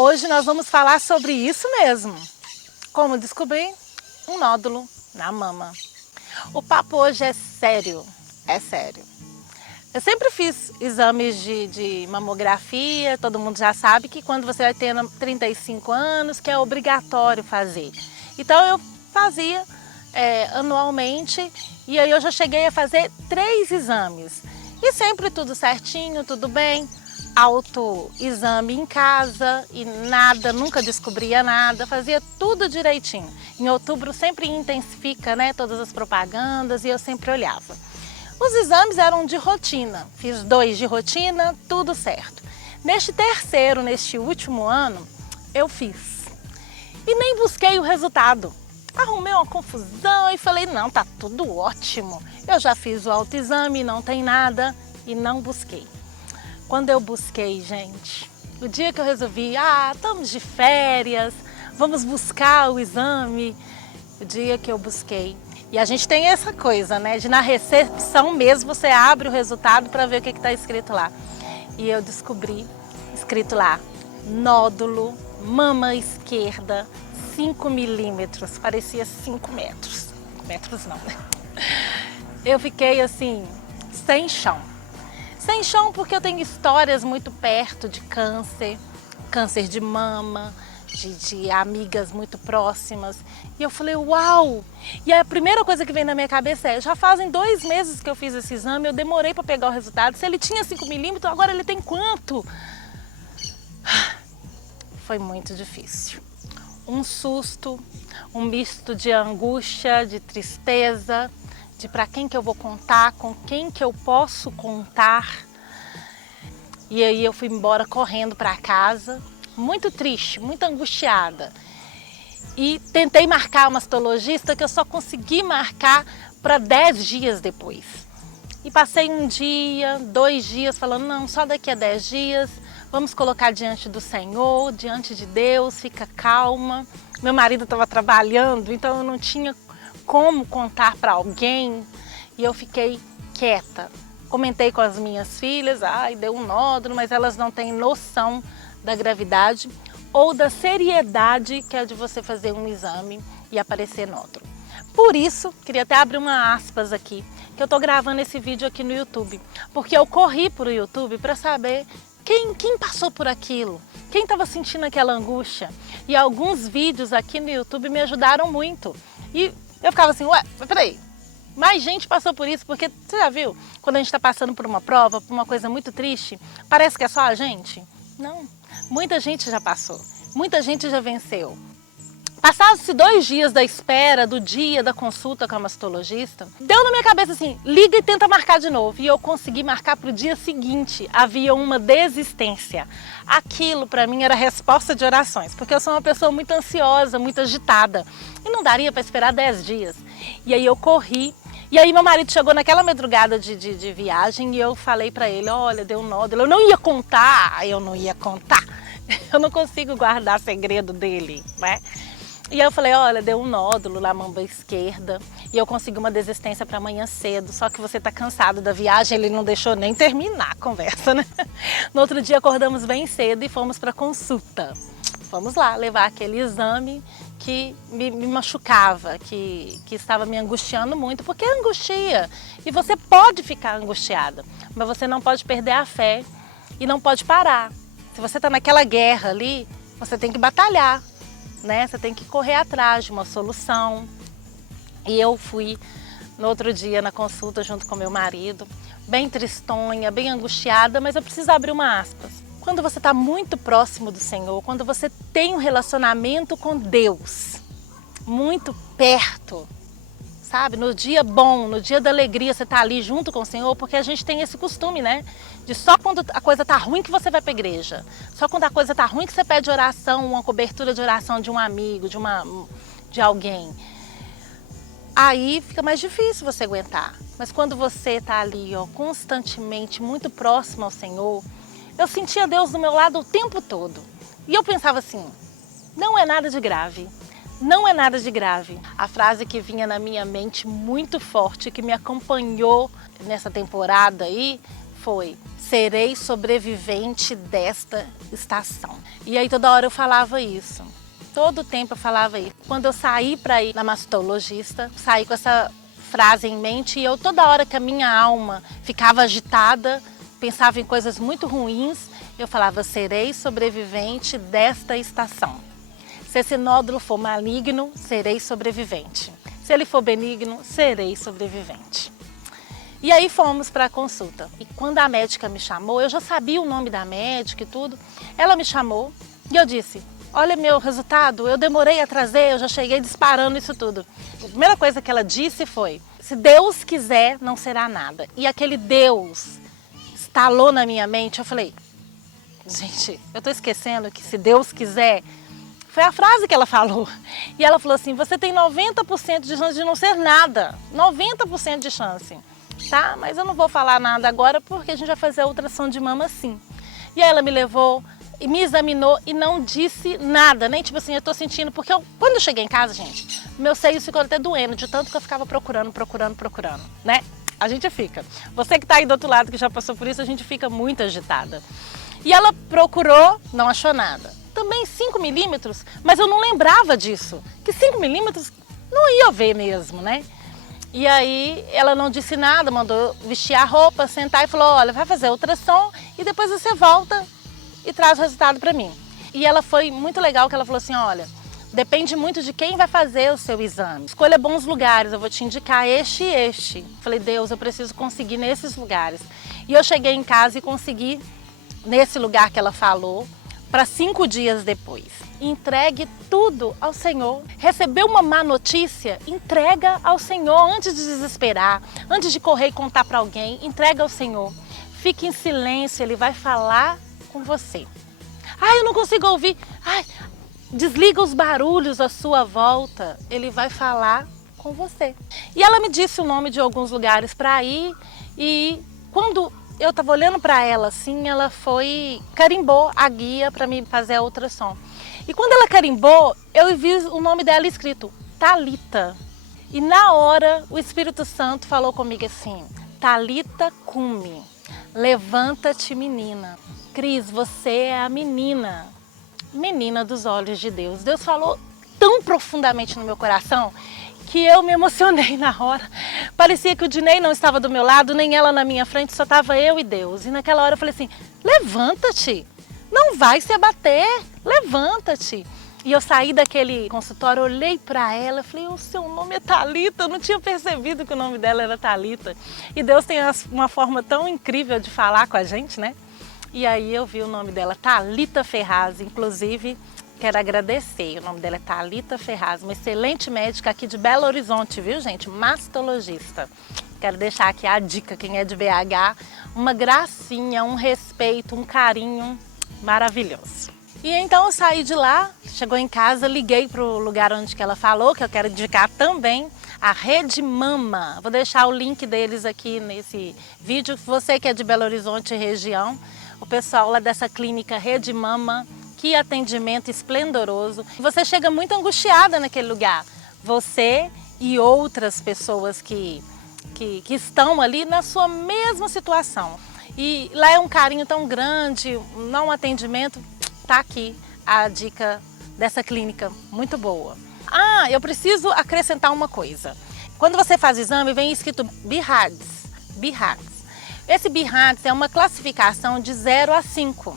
Hoje nós vamos falar sobre isso mesmo, como descobrir um nódulo na mama. O papo hoje é sério, é sério. Eu sempre fiz exames de mamografia, todo mundo já sabe que quando você vai tendo 35 anos que é obrigatório fazer. Então eu fazia anualmente e aí eu já cheguei a fazer 3 exames. E sempre tudo certinho, tudo bem. Autoexame em casa e nada, nunca descobria nada, fazia tudo direitinho. Em outubro sempre intensifica, né, todas as propagandas e eu sempre olhava. Os exames eram de rotina, fiz 2 de rotina, tudo certo. Neste terceiro, neste último ano, eu fiz e nem busquei o resultado. Arrumei uma confusão e falei, não, tá tudo ótimo. Eu já fiz o autoexame, não tem nada e não busquei. Quando eu busquei, gente, o dia que eu resolvi, estamos de férias, vamos buscar o exame, o dia que eu busquei. E a gente tem essa coisa, né, de na recepção mesmo você abre o resultado para ver o que está escrito lá. E eu descobri, escrito lá, nódulo, mama esquerda, 5 milímetros, parecia 5 metros. Metros não, né? Eu fiquei assim, sem chão. Sem chão porque eu tenho histórias muito perto de câncer, câncer de mama, de amigas muito próximas. E eu falei, uau! E a primeira coisa que vem na minha cabeça é, já fazem 2 meses que eu fiz esse exame, eu demorei para pegar o resultado. Se ele tinha 5 milímetros, agora ele tem quanto? Foi muito difícil. Um susto, um misto de angústia, de tristeza, de para quem que eu vou contar, com quem que eu posso contar. E aí eu fui embora correndo para casa, muito triste, muito angustiada. E tentei marcar uma mastologista que eu só consegui marcar para 10 dias depois. E passei 1 dia, 2 dias falando, não, só daqui a 10 dias, vamos colocar diante do Senhor, diante de Deus, fica calma. Meu marido estava trabalhando, então eu não tinha como contar para alguém e eu fiquei quieta. Comentei com as minhas filhas, deu um nódulo, mas elas não têm noção da gravidade ou da seriedade que é de você fazer um exame e aparecer nódulo. Por isso, queria até abrir uma aspas aqui, que eu estou gravando esse vídeo aqui no YouTube, porque eu corri para o YouTube para saber quem passou por aquilo, quem estava sentindo aquela angústia. E alguns vídeos aqui no YouTube me ajudaram muito. E eu ficava assim, ué, mas peraí, mais gente passou por isso, porque você já viu, quando a gente está passando por uma prova, por uma coisa muito triste, parece que é só a gente? Não, muita gente já passou, muita gente já venceu. Passados-se 2 dias da espera, do dia da consulta com a mastologista, deu na minha cabeça assim, liga e tenta marcar de novo. E eu consegui marcar para o dia seguinte, havia uma desistência. Aquilo para mim era resposta de orações, porque eu sou uma pessoa muito ansiosa, muito agitada. E não daria para esperar 10 dias. E aí eu corri, e aí meu marido chegou naquela madrugada de viagem e eu falei para ele, olha, deu um nódulo. Eu não ia contar, eu não consigo guardar segredo dele, né? E aí eu falei, olha, deu um nódulo na mama esquerda e eu consegui uma desistência para amanhã cedo, só que você tá cansado da viagem, ele não deixou nem terminar a conversa, né? No outro dia acordamos bem cedo e fomos para consulta. Vamos lá, levar aquele exame que me machucava, que estava me angustiando muito, porque é angustia. E você pode ficar angustiada, mas você não pode perder a fé e não pode parar. Se você está naquela guerra ali, você tem que batalhar. Né? Você tem que correr atrás de uma solução. E eu fui no outro dia na consulta junto com meu marido, bem tristonha, bem angustiada, mas eu preciso abrir uma aspas. Quando você está muito próximo do Senhor, quando você tem um relacionamento com Deus, muito perto, sabe? No dia bom, no dia da alegria, você está ali junto com o Senhor, porque a gente tem esse costume, né? De só quando a coisa tá ruim que você vai para a igreja. Só quando a coisa tá ruim que você pede oração, uma cobertura de oração de um amigo, de alguém. Aí fica mais difícil você aguentar. Mas quando você tá ali, ó, constantemente, muito próximo ao Senhor, eu sentia Deus do meu lado o tempo todo. E eu pensava assim, não é nada de grave. Não é nada de grave. A frase que vinha na minha mente muito forte, que me acompanhou nessa temporada aí, foi: serei sobrevivente desta estação. E aí toda hora eu falava isso. Todo tempo eu falava isso. Quando eu saí para ir na mastologista, saí com essa frase em mente e eu toda hora que a minha alma ficava agitada, pensava em coisas muito ruins, eu falava: serei sobrevivente desta estação. Se esse nódulo for maligno, serei sobrevivente. Se ele for benigno, serei sobrevivente. E aí fomos para a consulta. E quando a médica me chamou, eu já sabia o nome da médica e tudo. Ela me chamou e eu disse: olha meu resultado, eu demorei a trazer, eu já cheguei disparando isso tudo. A primeira coisa que ela disse foi: se Deus quiser, não será nada. E aquele Deus estalou na minha mente. Eu falei: gente, eu tô esquecendo que se Deus quiser... Foi a frase que ela falou. E ela falou assim: você tem 90% de chance de não ser nada. 90% de chance. Tá? Mas eu não vou falar nada agora porque a gente vai fazer a ultrassom de mama sim. E aí ela me levou e me examinou e não disse nada. Nem tipo assim, eu tô sentindo... Porque quando eu cheguei em casa, gente, meu seio ficou até doendo de tanto que eu ficava procurando, né? A gente fica. Você que tá aí do outro lado, que já passou por isso, a gente fica muito agitada. E ela procurou, não achou nada. Também 5 milímetros, mas eu não lembrava disso. Que 5 milímetros não ia ver mesmo, né? E aí ela não disse nada, mandou vestir a roupa, sentar e falou: olha, vai fazer ultrassom e depois você volta e traz o resultado para mim. E ela foi muito legal, que ela falou assim: olha, depende muito de quem vai fazer o seu exame. Escolha bons lugares, eu vou te indicar este e este. Falei: Deus, eu preciso conseguir nesses lugares. E eu cheguei em casa e consegui nesse lugar que ela falou, para 5 dias depois. Entregue tudo ao Senhor. Recebeu uma má notícia? Entrega ao Senhor antes de desesperar, antes de correr e contar para alguém. Entrega ao Senhor. Fique em silêncio, Ele vai falar com você. Ai, eu não consigo ouvir. Ai, desliga os barulhos à sua volta. Ele vai falar com você. E ela me disse o nome de alguns lugares para ir e quando eu estava olhando para ela assim, ela carimbou a guia para me fazer a ultrassom. E quando ela carimbou, eu vi o nome dela escrito: Thalita. E na hora o Espírito Santo falou comigo assim: Thalita cumi, levanta-te, menina. Cris, você é a menina dos olhos de Deus. Deus falou tão profundamente no meu coração que eu me emocionei na hora. Parecia que o Dinei não estava do meu lado, nem ela na minha frente, só estava eu e Deus. E naquela hora eu falei assim: levanta-te, não vai se abater, levanta-te. E eu saí daquele consultório, olhei para ela, falei: o seu nome é Thalita. Eu não tinha percebido que o nome dela era Thalita. E Deus tem uma forma tão incrível de falar com a gente, né? E aí eu vi o nome dela, Thalita Ferraz, inclusive. Quero agradecer, o nome dela é Thalita Ferraz, uma excelente médica aqui de Belo Horizonte, viu gente? Mastologista. Quero deixar aqui a dica, quem é de BH, uma gracinha, um respeito, um carinho maravilhoso. E então eu saí de lá, chegou em casa, liguei para o lugar onde que ela falou, que eu quero indicar também, a Rede Mama. Vou deixar o link deles aqui nesse vídeo. Você que é de Belo Horizonte região, o pessoal lá dessa clínica Rede Mama, que atendimento esplendoroso. Você chega muito angustiada naquele lugar. Você e outras pessoas que estão ali na sua mesma situação. E lá é um carinho tão grande, um atendimento. Tá aqui a dica dessa clínica, muito boa. Ah, eu preciso acrescentar uma coisa. Quando você faz o exame, vem escrito BIRADS. Esse BIRADS é uma classificação de 0 a 5.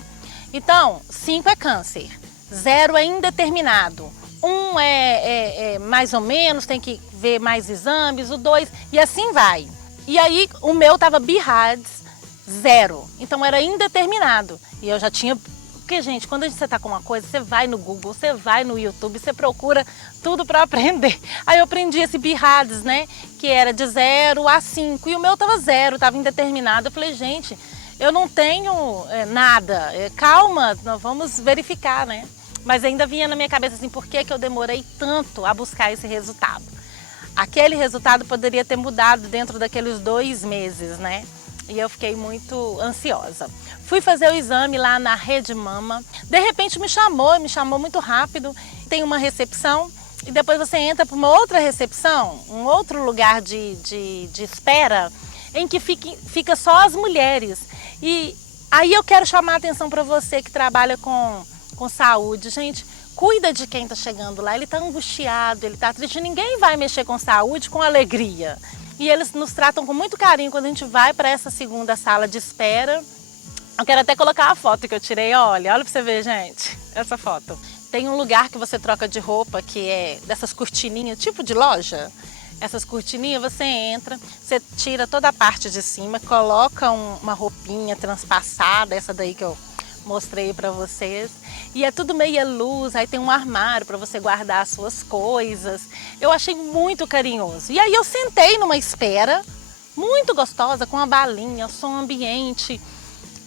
Então, 5 é câncer, 0 é indeterminado, 1 é mais ou menos, tem que ver mais exames, o 2 e assim vai. E aí o meu estava BIRADS 0, então era indeterminado. E eu já tinha... Porque, gente, quando você está com uma coisa, você vai no Google, você vai no YouTube, você procura tudo para aprender. Aí eu aprendi esse BIRADS, né, que era de 0 a 5, e o meu estava 0, estava indeterminado. Eu falei: gente, eu não tenho nada, calma, nós vamos verificar, né? Mas ainda vinha na minha cabeça assim: por que eu demorei tanto a buscar esse resultado? Aquele resultado poderia ter mudado dentro daqueles 2 meses, né? E eu fiquei muito ansiosa. Fui fazer o exame lá na Rede Mama, de repente me chamou muito rápido. Tem uma recepção e depois você entra para uma outra recepção, um outro lugar de espera. em que fica só as mulheres. E aí eu quero chamar a atenção para você que trabalha com saúde. Gente, cuida de quem está chegando lá, ele está angustiado, ele está triste. Ninguém vai mexer com saúde com alegria. E eles nos tratam com muito carinho quando a gente vai para essa segunda sala de espera. Eu quero até colocar a foto que eu tirei, olha para você ver, gente, essa foto. Tem um lugar que você troca de roupa, que é dessas cortininhas, tipo de loja. Essas cortininhas, você entra, você tira toda a parte de cima, coloca uma roupinha transpassada, essa daí que eu mostrei para vocês. E é tudo meia luz, aí tem um armário para você guardar as suas coisas. Eu achei muito carinhoso. E aí eu sentei numa espera, muito gostosa, com a balinha, som ambiente.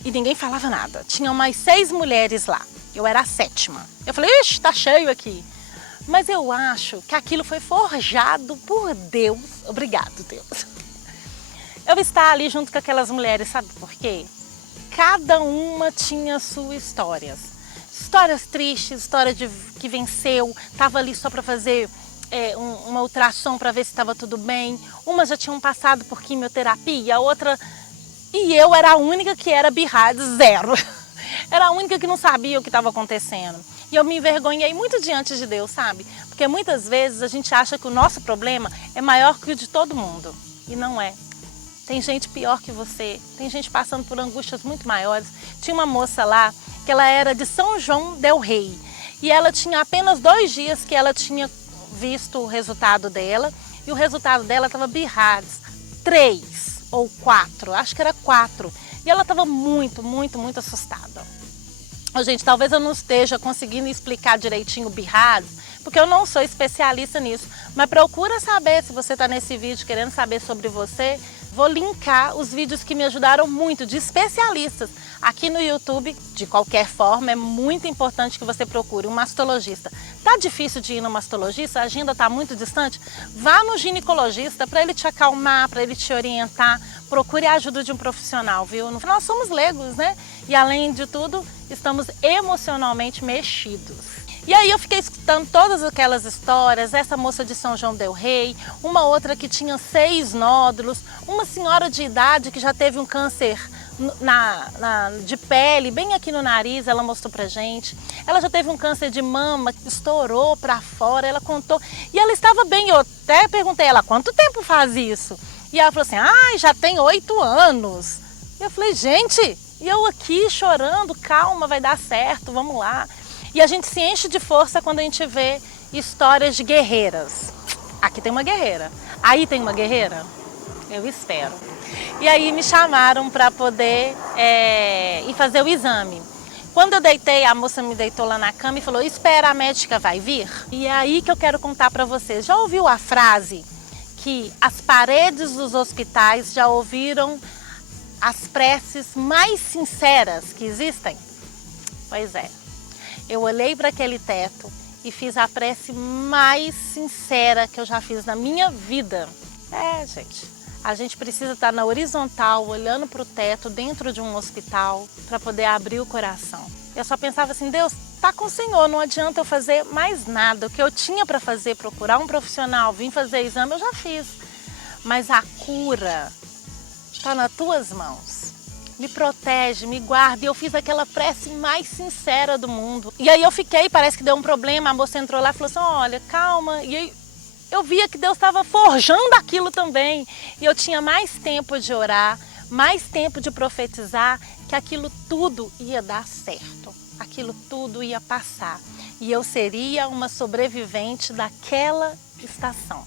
E ninguém falava nada. Tinha mais 6 mulheres lá. Eu era a 7ª. Eu falei, ixi, tá cheio aqui. Mas eu acho que aquilo foi forjado por Deus. Obrigado, Deus. Eu estava ali junto com aquelas mulheres, sabe por quê? Cada uma tinha suas histórias. Histórias tristes, história de que venceu, estava ali só para fazer uma ultrassom para ver se estava tudo bem. Uma já tinham passado por quimioterapia, a outra... E eu era a única que era birrada, zero. Era a única que não sabia o que estava acontecendo. E eu me envergonhei muito diante de Deus, sabe? Porque muitas vezes a gente acha que o nosso problema é maior que o de todo mundo. E não é. Tem gente pior que você, tem gente passando por angústias muito maiores. Tinha uma moça lá que ela era de São João del Rei. E ela tinha apenas 2 dias que ela tinha visto o resultado dela. E o resultado dela estava birrado. 3 ou 4, acho que era 4. E ela estava muito, muito, muito assustada. Gente, talvez eu não esteja conseguindo explicar direitinho o BIRADS, porque eu não sou especialista nisso. Mas procura saber, se você está nesse vídeo querendo saber sobre você, vou linkar os vídeos que me ajudaram muito, de especialistas. Aqui no YouTube, de qualquer forma, é muito importante que você procure um mastologista. Tá difícil de ir no mastologista? A agenda está muito distante? Vá no ginecologista para ele te acalmar, para ele te orientar. Procure a ajuda de um profissional, viu? Nós somos leigos, né? E além de tudo, estamos emocionalmente mexidos. E aí eu fiquei escutando todas aquelas histórias, essa moça de São João del Rei, uma outra que tinha 6 nódulos, uma senhora de idade que já teve um câncer de pele, bem aqui no nariz, ela mostrou pra gente. Ela já teve um câncer de mama, estourou pra fora, ela contou. E ela estava bem, eu até perguntei a ela, quanto tempo faz isso? E ela falou assim, já tem 8 anos. Eu falei, gente, e eu aqui chorando, calma, vai dar certo, vamos lá. E a gente se enche de força quando a gente vê histórias de guerreiras. Aqui tem uma guerreira. Aí tem uma guerreira? Eu espero. E aí me chamaram para poder ir fazer o exame. Quando eu deitei, a moça me deitou lá na cama e falou, espera, a médica vai vir. E é aí que eu quero contar para vocês. Já ouviu a frase que as paredes dos hospitais já ouviram as preces mais sinceras que existem? Pois é. Eu olhei para aquele teto e fiz a prece mais sincera que eu já fiz na minha vida. Gente, a gente precisa estar na horizontal, olhando para o teto, dentro de um hospital, para poder abrir o coração. Eu só pensava assim, Deus, tá com o Senhor, não adianta eu fazer mais nada. O que eu tinha para fazer, procurar um profissional, vir fazer exame, eu já fiz. Mas a cura está nas tuas mãos. Me protege, me guarda. E eu fiz aquela prece mais sincera do mundo. E aí eu fiquei, parece que deu um problema, a moça entrou lá e falou assim, olha, calma. E aí eu via que Deus estava forjando aquilo também. E eu tinha mais tempo de orar, mais tempo de profetizar, que aquilo tudo ia dar certo. Aquilo tudo ia passar. E eu seria uma sobrevivente daquela estação.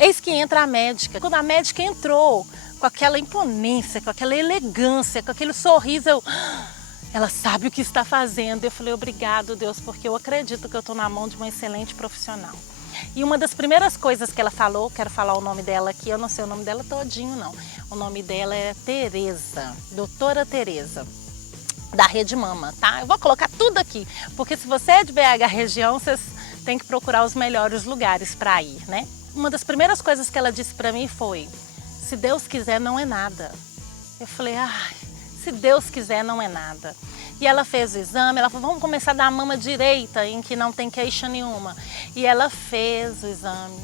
Eis que entra a médica. Quando a médica entrou, com aquela imponência, com aquela elegância, com aquele sorriso, ela sabe o que está fazendo. Eu falei, obrigado, Deus, porque eu acredito que eu estou na mão de uma excelente profissional. E uma das primeiras coisas que ela falou, quero falar o nome dela aqui, eu não sei o nome dela todinho, não. O nome dela é Tereza, doutora Tereza, da Rede Mama, tá? Eu vou colocar tudo aqui, porque se você é de BH região, vocês têm que procurar os melhores lugares para ir, né? Uma das primeiras coisas que ela disse para mim foi, se Deus quiser, não é nada. Eu falei, se Deus quiser, não é nada. E ela fez o exame, ela falou, vamos começar da mama direita, em que não tem queixa nenhuma. E ela fez o exame,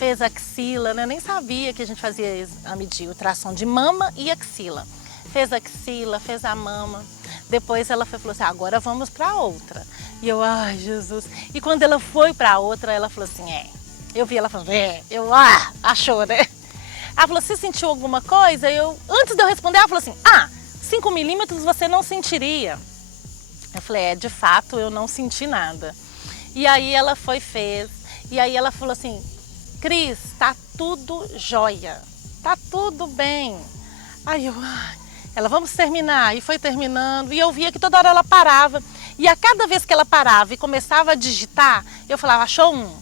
fez axila, né? Eu nem sabia que a gente fazia exame de ultrassom de mama e axila. Fez axila, fez a mama. Depois ela falou assim, agora vamos para outra. E eu, ai Jesus. E quando ela foi para outra, ela falou assim, eu vi ela falando, achou, né? Ela falou, você sentiu alguma coisa? Antes de eu responder, ela falou assim, 5 milímetros você não sentiria. Eu falei, de fato eu não senti nada. E aí ela fez, e aí ela falou assim, Cris, tá tudo jóia, tá tudo bem. Aí ela, vamos terminar, e foi terminando, e eu via que toda hora ela parava, e a cada vez que ela parava e começava a digitar, eu falava, achou 1.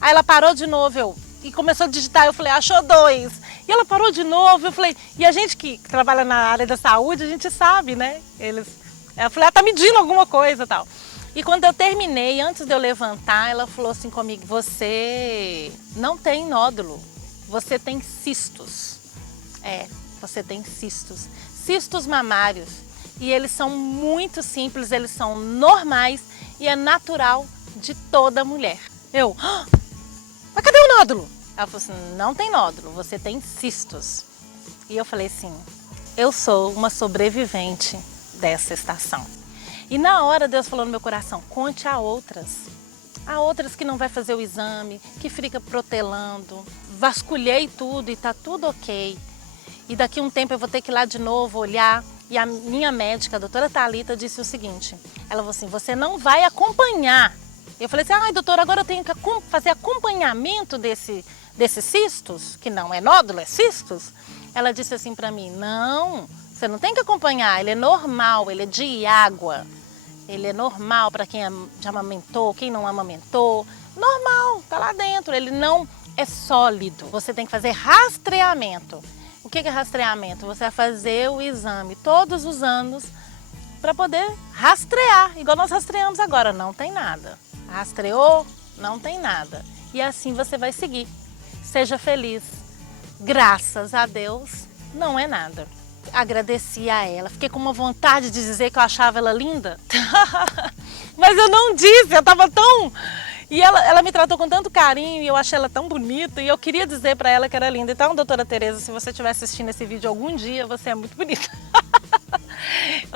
Aí ela parou de novo, e começou a digitar, eu falei, achou 2. E ela parou de novo, eu falei, e a gente que trabalha na área da saúde, a gente sabe, né? Ela falou, ela tá medindo alguma coisa e tal. E quando eu terminei, antes de eu levantar, ela falou assim comigo, você não tem nódulo, você tem cistos. Você tem cistos. Cistos mamários. E eles são muito simples, eles são normais e é natural de toda mulher. Mas cadê o nódulo? Ela falou assim, não tem nódulo, você tem cistos. E eu falei assim, eu sou uma sobrevivente dessa estação. E na hora Deus falou no meu coração, conte a outras. Há outras que não vai fazer o exame, que fica protelando. Vasculhei tudo e tá tudo ok. E daqui a um tempo eu vou ter que ir lá de novo olhar. E a minha médica, a doutora Thalita, disse o seguinte, ela falou assim, você não vai acompanhar. Eu falei assim, doutora, agora eu tenho que fazer acompanhamento desses cistos, que não é nódulo, é cistos. Ela disse assim para mim, não, você não tem que acompanhar, ele é normal, ele é de água. Ele é normal para quem já amamentou, quem não amamentou. Normal, tá lá dentro, ele não é sólido. Você tem que fazer rastreamento. O que é rastreamento? Você vai fazer o exame todos os anos para poder rastrear, igual nós rastreamos agora, não tem nada. Rastreou, não tem nada. E assim você vai seguir. Seja feliz. Graças a Deus, não é nada. Agradeci a ela, fiquei com uma vontade de dizer que eu achava ela linda. Mas eu não disse, eu tava tão... E ela me tratou com tanto carinho e eu achei ela tão bonita e eu queria dizer para ela que era linda. Então, doutora Tereza, se você estiver assistindo esse vídeo algum dia, você é muito bonita.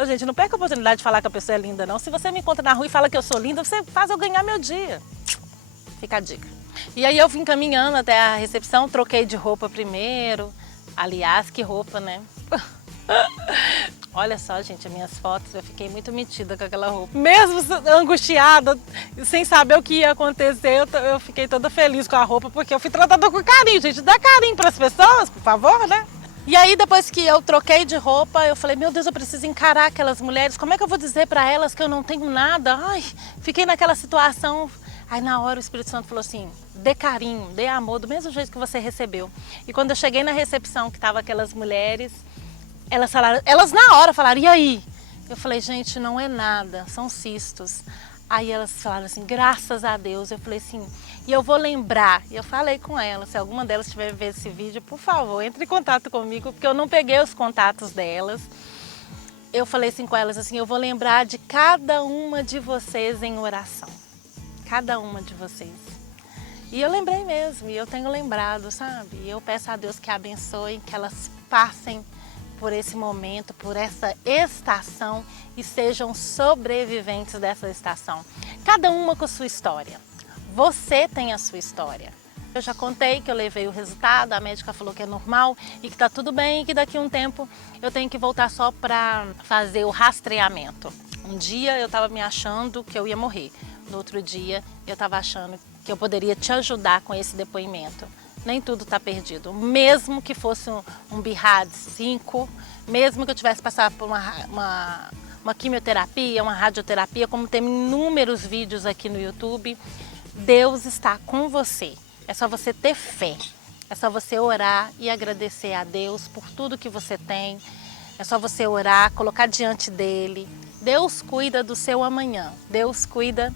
Gente, não perca a oportunidade de falar que a pessoa é linda, não. Se você me encontra na rua e fala que eu sou linda, você faz eu ganhar meu dia. Fica a dica. E aí eu vim caminhando até a recepção, troquei de roupa primeiro. Aliás, que roupa, né? Olha só, gente, as minhas fotos, eu fiquei muito metida com aquela roupa. Mesmo angustiada, sem saber o que ia acontecer, eu fiquei toda feliz com a roupa, porque eu fui tratada com carinho, gente. Dá carinho para as pessoas, por favor, né? E aí, depois que eu troquei de roupa, eu falei, meu Deus, eu preciso encarar aquelas mulheres. Como é que eu vou dizer para elas que eu não tenho nada? Ai, fiquei naquela situação. Aí, na hora, o Espírito Santo falou assim, dê carinho, dê amor, do mesmo jeito que você recebeu. E quando eu cheguei na recepção, que estavam aquelas mulheres, elas na hora falaram, e aí? Eu falei, gente, não é nada, são cistos. Aí elas falaram assim, graças a Deus. Eu falei assim, e eu vou lembrar. E eu falei com elas, se alguma delas tiver ver esse vídeo, por favor, entre em contato comigo, porque eu não peguei os contatos delas. Eu falei assim com elas, assim, eu vou lembrar de cada uma de vocês em oração. Cada uma de vocês. E eu lembrei mesmo, e eu tenho lembrado, sabe? E eu peço a Deus que abençoe, que elas passem por esse momento, por essa estação e sejam sobreviventes dessa estação. Cada uma com a sua história. Você tem a sua história. Eu já contei que eu levei o resultado, a médica falou que é normal e que tá tudo bem e que daqui a um tempo eu tenho que voltar só para fazer o rastreamento. Um dia eu estava me achando que eu ia morrer. No outro dia eu estava achando que eu poderia te ajudar com esse depoimento. Nem tudo está perdido. Mesmo que fosse um BIRAD 5, mesmo que eu tivesse passado por uma quimioterapia, uma radioterapia, como tem inúmeros vídeos aqui no YouTube, Deus está com você. É só você ter fé. É só você orar e agradecer a Deus por tudo que você tem. É só você orar, colocar diante dele. Deus cuida do seu amanhã. Deus cuida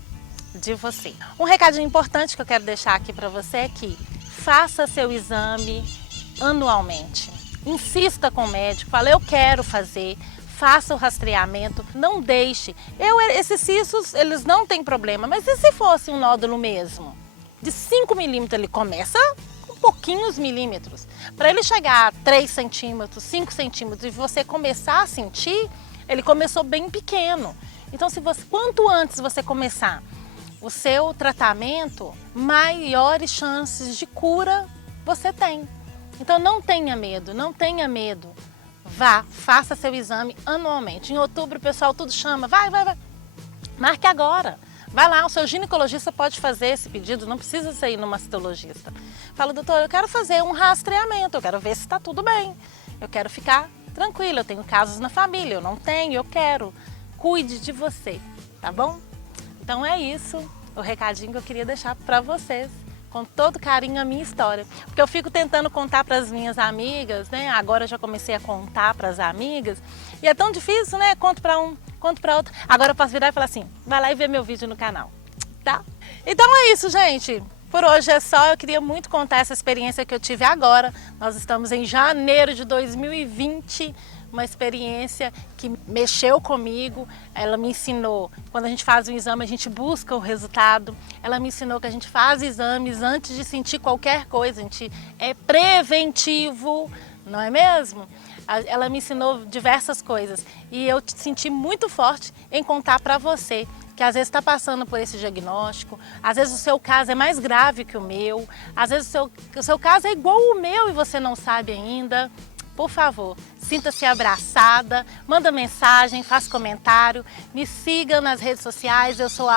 de você. Um recadinho importante que eu quero deixar aqui para você é que faça seu exame anualmente. Insista com o médico, fala, eu quero fazer, faça o rastreamento, não deixe. Esses cistos, eles não têm problema, mas e se fosse um nódulo mesmo? De 5 milímetros ele começa pouquinhos milímetros. Para ele chegar a 3 centímetros, 5 centímetros e você começar a sentir, ele começou bem pequeno. Então, quanto antes você começar o seu tratamento, maiores chances de cura você tem. Então não tenha medo, não tenha medo. Vá, faça seu exame anualmente. Em outubro o pessoal tudo chama, vai. Marque agora. Vai lá, o seu ginecologista pode fazer esse pedido, não precisa ser ir no mastologista. Fala, doutor, eu quero fazer um rastreamento, eu quero ver se está tudo bem. Eu quero ficar tranquila, eu tenho casos na família, eu não tenho, eu quero. Cuide de você, tá bom? Então é isso, o recadinho que eu queria deixar para vocês. Com todo carinho a minha história, porque eu fico tentando contar para as minhas amigas, né? Agora eu já comecei a contar para as amigas e é tão difícil, né? Conto para um, conto para outro. Agora eu posso virar e falar assim, vai lá e vê meu vídeo no canal, tá? Então é isso, gente. Por hoje é só, eu queria muito contar essa experiência que eu tive agora. Nós estamos em janeiro de 2020, uma experiência que mexeu comigo. Ela me ensinou, quando a gente faz um exame, a gente busca o resultado. Ela me ensinou que a gente faz exames antes de sentir qualquer coisa, a gente é preventivo, não é mesmo? Ela me ensinou diversas coisas e eu senti muito forte em contar para você que às vezes está passando por esse diagnóstico, às vezes o seu caso é mais grave que o meu, às vezes o seu caso é igual o meu e você não sabe ainda. Por favor, sinta-se abraçada, manda mensagem, faz comentário, me siga nas redes sociais, eu sou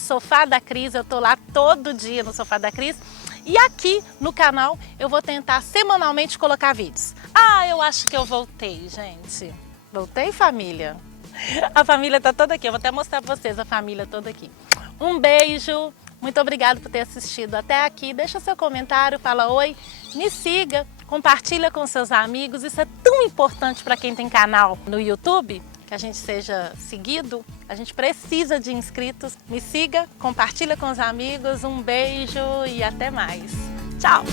@sofadacris, eu tô lá todo dia no Sofá da Cris. E aqui no canal eu vou tentar semanalmente colocar vídeos. Ah, eu acho que eu voltei, gente. Voltei, família? A família tá toda aqui, eu vou até mostrar pra vocês a família toda aqui. Um beijo, muito obrigada por ter assistido até aqui. Deixa seu comentário, fala oi, me siga, compartilha com seus amigos. Isso é tão importante para quem tem canal no YouTube, que a gente seja seguido. A gente precisa de inscritos. Me siga, compartilha com os amigos. Um beijo e até mais. Tchau!